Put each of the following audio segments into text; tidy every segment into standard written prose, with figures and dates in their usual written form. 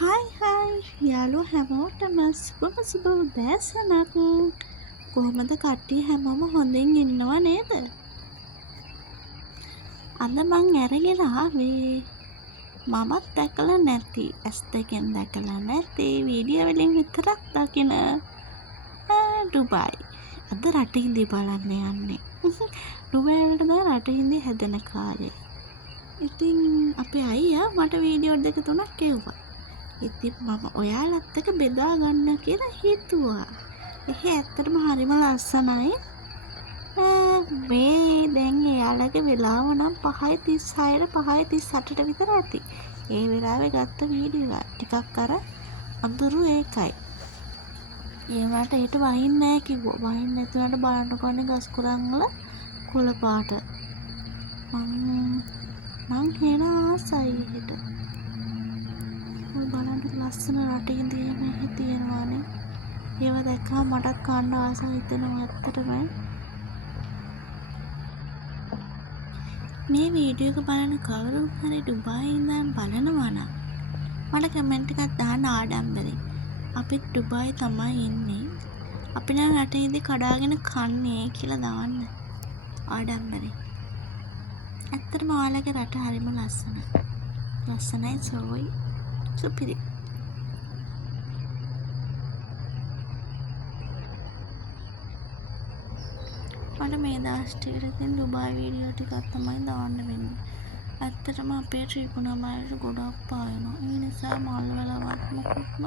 හයි යාළුවෝ හැමෝටම සුබ උදෑසනක්. කොහොමද කට්ටිය හැමෝම හොඳින් ඉන්නව නේද? අද මං අරගෙන ආවේ මමත් දැකලා නැති, ඇස් දෙකෙන් දැකලා නැති, වීඩියෝ වලින් විතරක් දකින ඩුබායි. අද රට හිඳි බලන්න යන්නේ. ඩුබායි වලට දා රට හිඳි හැදෙන කාලේ. ඉතින් අපේ අයියා මට වීඩියෝ දෙක තුනක් එව්වා. ඉතින් මම ඔයාලත් එක්ක බෙදා ගන්න කියලා හිතුවා. එහෙ ඇත්තටම හරිම ලස්සනයි. මේ දැන් එයාලගේ වෙලාව නම් 5:36ට 5:38ට විතර ඇති. ඒ වෙලාවේ ගත්ත වීඩියෝ ටිකක් අර අඳුරු ඒකයි. ඒ වලට ඒට වහින්නේ නැහැ කිව්වා. වහින්න නැතුනට බලන්නකොනේ ගස් කුරන් වල කොළ පාට. මං හේන ආසයි එහෙට. බලන්න ලස්සන රටින් දියම තියෙනවානේ. ඒව දැක්කම මටත් කන්න ආස හිතෙනවා ඇත්තටම. මේ වීඩියෝ එක බලන කවුරු හරි ඩුබායි ඉඳන් බලනවා නම් මට කමෙන්ට් එකක් දාන්න ආඩම්බරේ. අපිත් ඩුබායි තමයි ඉන්නේ. අපි නම් රටේ ඉඳි කඩාගෙන කන්නේ කියලා දාන්න ආඩම්බරේ. ඇත්තටම ඔයාලගේ රට හරිම ලස්සනයි. ලස්සනයි සෝයි. සුපිරි. මට මේ දවස් ටිකට ඉතින් ඩුබායි වීඩියෝ ටිකක් තමයි දාන්න වෙන්නේ. ඇත්තටම අපේ ත්‍රිකුණාමලට ගොඩක් පායනවා. ඒ නිසා මල් වලවත් මොකක්ම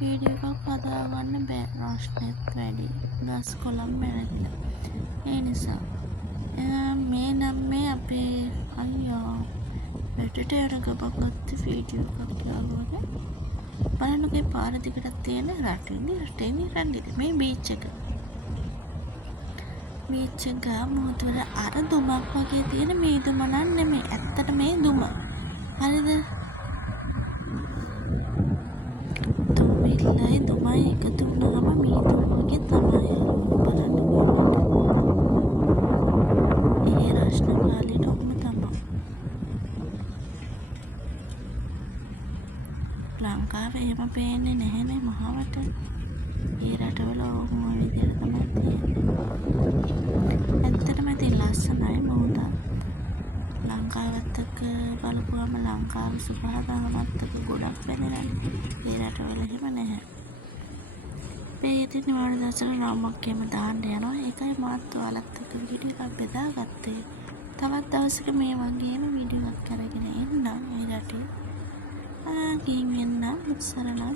වීඩියෝ එකක් හදාගන්න බෑ. රස්නෙත් වැඩි. ගස් කොළන් මැරෙලා. ඒ නිසා මේ නම් මේ අපේ අයියා රටට යන ගමක් වීඩියෝ එකක් යාළුවනේ. බලන්නකෝ පාර දිගට තියෙන රටින් මේ බීච් එක. බීච් එක මොහොත වල අර දුමක් වගේ තියෙන මේ දුම නන් නෙමෙයි. ඇත්තට මේ දුම. හරිද? දුමයි දුමයි එකතු වුණාම මේ දුම වගේ තමයි. බලන්නකෝ ඒ රස්න කාලේ ඔක්ම තමයි. ලංකාවේ එහෙම පේන්නේ නැහැනේ මහවට. ඒ රටවල ඔහොම විදිහට තමයි තියෙන්නේ. ඇත්තටම ඉතින් ලස්සනයි මොහොත. ලංකාවත් එක්ක බලපුවම ලංකාව සුබහදාමත් එක්ක ගොඩක් වෙනනේ. ඒ රටවල එහෙම නැහැ. මේ ඉතින් වල දවසට රාමක් එහෙම දාන්න යනවා. ඒකයි මාත් ඔයාලත් එක්ක වීඩියෝ එකක් බෙදාගත්තේ. තවත් දවසක මේ වගේම වීඩියෝ එකක් අරගෙන එන්නම් මේ රටේ. ගිහින් එන්න ඉස්සරලා